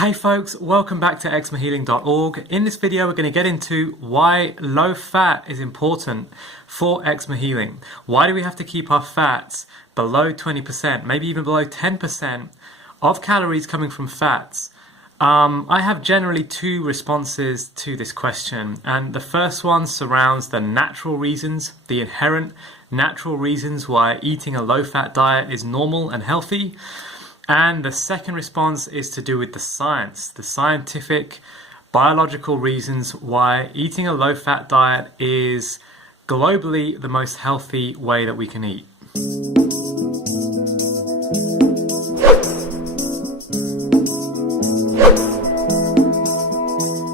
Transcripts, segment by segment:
Hey folks, welcome back to eczemahealing.org. In this video we're going to get into why low fat is important for eczema healing. Why do we have to keep our fats below 20%, maybe even below 10% of calories coming from fats? I have generally two responses to this question, and the first one surrounds the natural reasons, the inherent natural reasons why eating a low-fat diet is normal and healthy. And the second response is to do with the science, the scientific, biological reasons why eating a low-fat diet is globally the most healthy way that we can eat.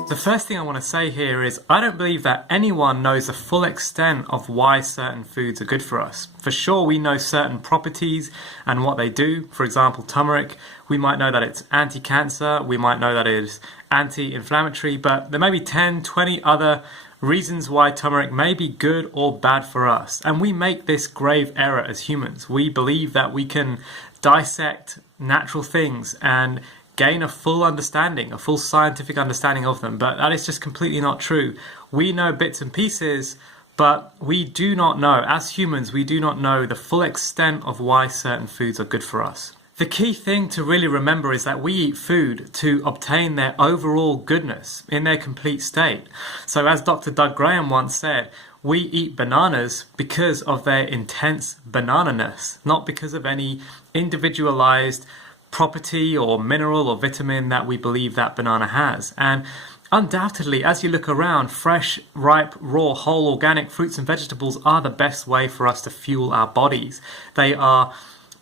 The first thing I want to say here is I don't believe that anyone knows the full extent of why certain foods are good for us. For sure, we know certain properties and what they do. For example, turmeric, we might know that it's anti-cancer, we might know that it is anti-inflammatory, but there may be 10, 20 other reasons why turmeric may be good or bad for us. And we make this grave error as humans. We believe that we can dissect natural things and gain a full understanding, a full scientific understanding of them, but that is just completely not true. We know bits and pieces, but we do not know, as humans, we do not know the full extent of why certain foods are good for us. The key thing to really remember is that we eat food to obtain their overall goodness in their complete state. So as Dr. Doug Graham once said, we eat bananas because of their intense banana-ness, not because of any individualized property or mineral or vitamin that we believe that banana has. And undoubtedly, as you look around, fresh, ripe, raw, whole organic fruits and vegetables are the best way for us to fuel our bodies. They are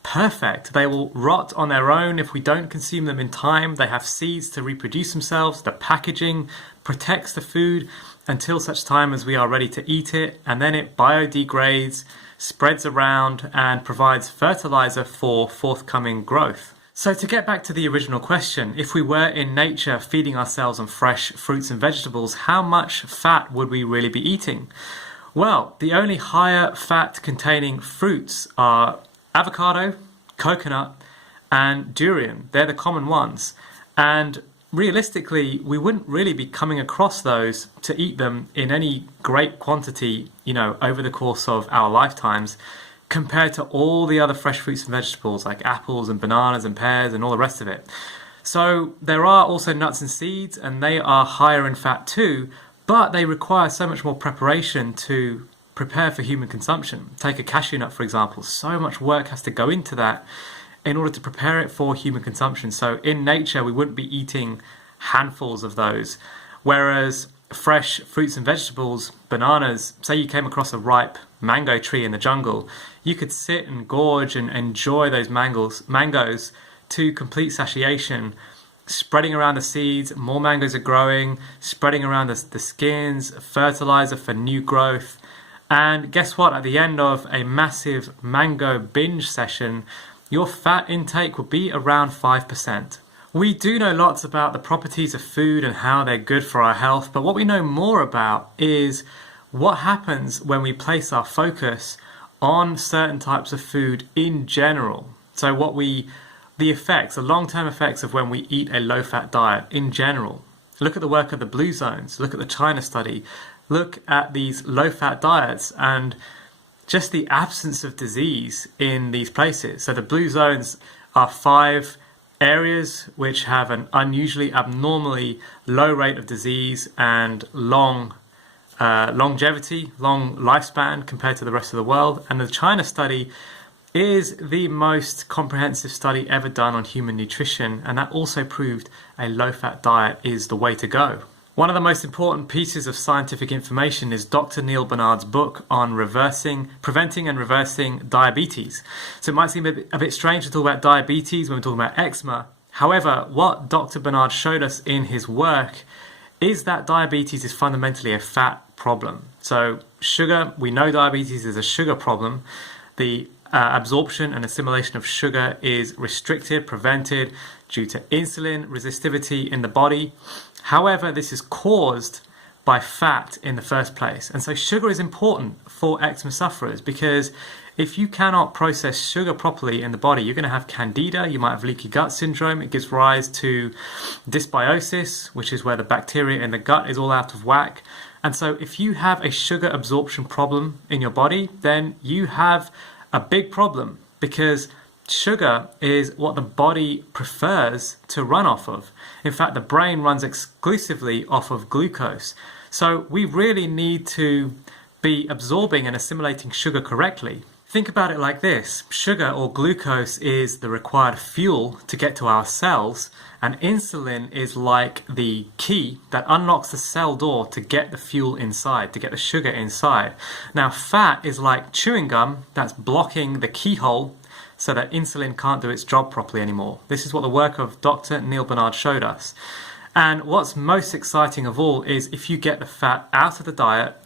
perfect. They will rot on their own if we don't consume them in time. They have seeds to reproduce themselves. The packaging protects the food until such time as we are ready to eat it, and then it biodegrades, spreads around, and provides fertilizer for forthcoming growth. So to get back to the original question, if we were in nature feeding ourselves on fresh fruits and vegetables, how much fat would we really be eating? Well, the only higher fat containing fruits are avocado, coconut, and durian. They're the common ones. And realistically, we wouldn't really be coming across those to eat them in any great quantity, over the course of our lifetimes, compared to all the other fresh fruits and vegetables like apples and bananas and pears and all the rest of it. So there are also nuts and seeds, and they are higher in fat too, but they require so much more preparation to prepare for human consumption. Take a cashew nut, for example. So much work has to go into that in order to prepare it for human consumption. So in nature, we wouldn't be eating handfuls of those. Whereas fresh fruits and vegetables, bananas, say you came across a ripe mango tree in the jungle, you could sit and gorge and enjoy those mangoes to complete satiation, spreading around the seeds. More mangoes are growing, spreading around the skins, fertilizer for new growth. And guess what? At the end of a massive mango binge session, your fat intake will be around 5%. We do know lots about the properties of food and how they're good for our health, but what we know more about is what happens when we place our focus on certain types of food in general. So the effects, the long-term effects of when we eat a low-fat diet in general. Look at the work of the Blue Zones, look at the China study, look at these low-fat diets and just the absence of disease in these places. So the Blue Zones are 5 areas which have an unusually, abnormally low rate of disease and longevity, long lifespan compared to the rest of the world. And the China study is the most comprehensive study ever done on human nutrition, and that also proved a low-fat diet is the way to go. One of the most important pieces of scientific information is Dr. Neil Barnard's book on preventing and reversing diabetes. So it might seem a bit strange to talk about diabetes when we're talking about eczema. However, what Dr. Barnard showed us in his work is that diabetes is fundamentally a fat problem. So sugar, we know diabetes is a sugar problem. The absorption and assimilation of sugar is restricted, prevented due to insulin resistivity in the body. However, this is caused by fat in the first place. And so sugar is important for eczema sufferers because if you cannot process sugar properly in the body, you're going to have candida, you might have leaky gut syndrome. It gives rise to dysbiosis, which is where the bacteria in the gut is all out of whack. And so if you have a sugar absorption problem in your body, then you have a big problem, because sugar is what the body prefers to run off of. In fact, the brain runs exclusively off of glucose. So we really need to be absorbing and assimilating sugar correctly. Think about it like this. Sugar or glucose is the required fuel to get to our cells, and insulin is like the key that unlocks the cell door to get the fuel inside, to get the sugar inside. Now, fat is like chewing gum that's blocking the keyhole so that insulin can't do its job properly anymore. This is what the work of Dr. Neil Barnard showed us. And what's most exciting of all is if you get the fat out of the diet,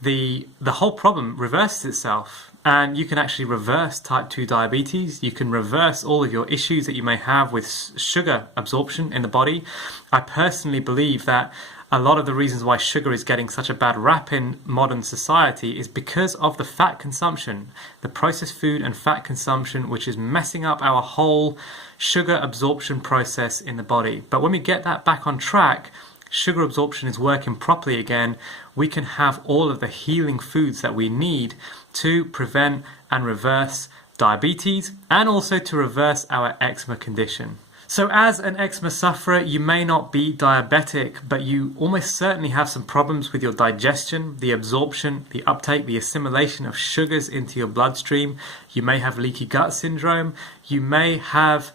the whole problem reverses itself. And you can actually reverse type 2 diabetes. You can reverse all of your issues that you may have with sugar absorption in the body. I personally believe that a lot of the reasons why sugar is getting such a bad rap in modern society is because of the fat consumption, the processed food and fat consumption, which is messing up our whole sugar absorption process in the body. But when we get that back on track, sugar absorption is working properly again, we can have all of the healing foods that we need to prevent and reverse diabetes, and also to reverse our eczema condition. So as an eczema sufferer, you may not be diabetic, but you almost certainly have some problems with your digestion, the absorption, the uptake, the assimilation of sugars into your bloodstream. You may have leaky gut syndrome. You may have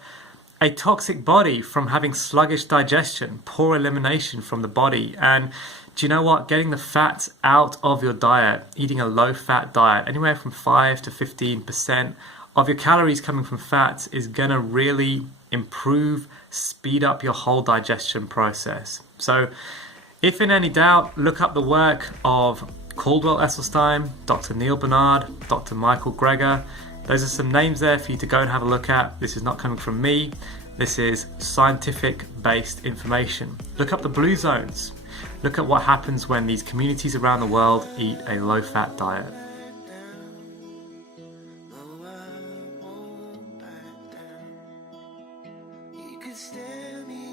a toxic body from having sluggish digestion, poor elimination from the body. And do you know what? Getting the fats out of your diet, eating a low-fat diet, anywhere from 5 to 15% of your calories coming from fats, is going to really improve, speed up your whole digestion process. So if in any doubt, look up the work of Caldwell Esselstyn, Dr. Neil Barnard, Dr. Michael Greger. Those are some names there for you to go and have a look at. This is not coming from me. This is scientific-based information. Look up the blue zones. Look at what happens when these communities around the world eat a low-fat diet. You could stare me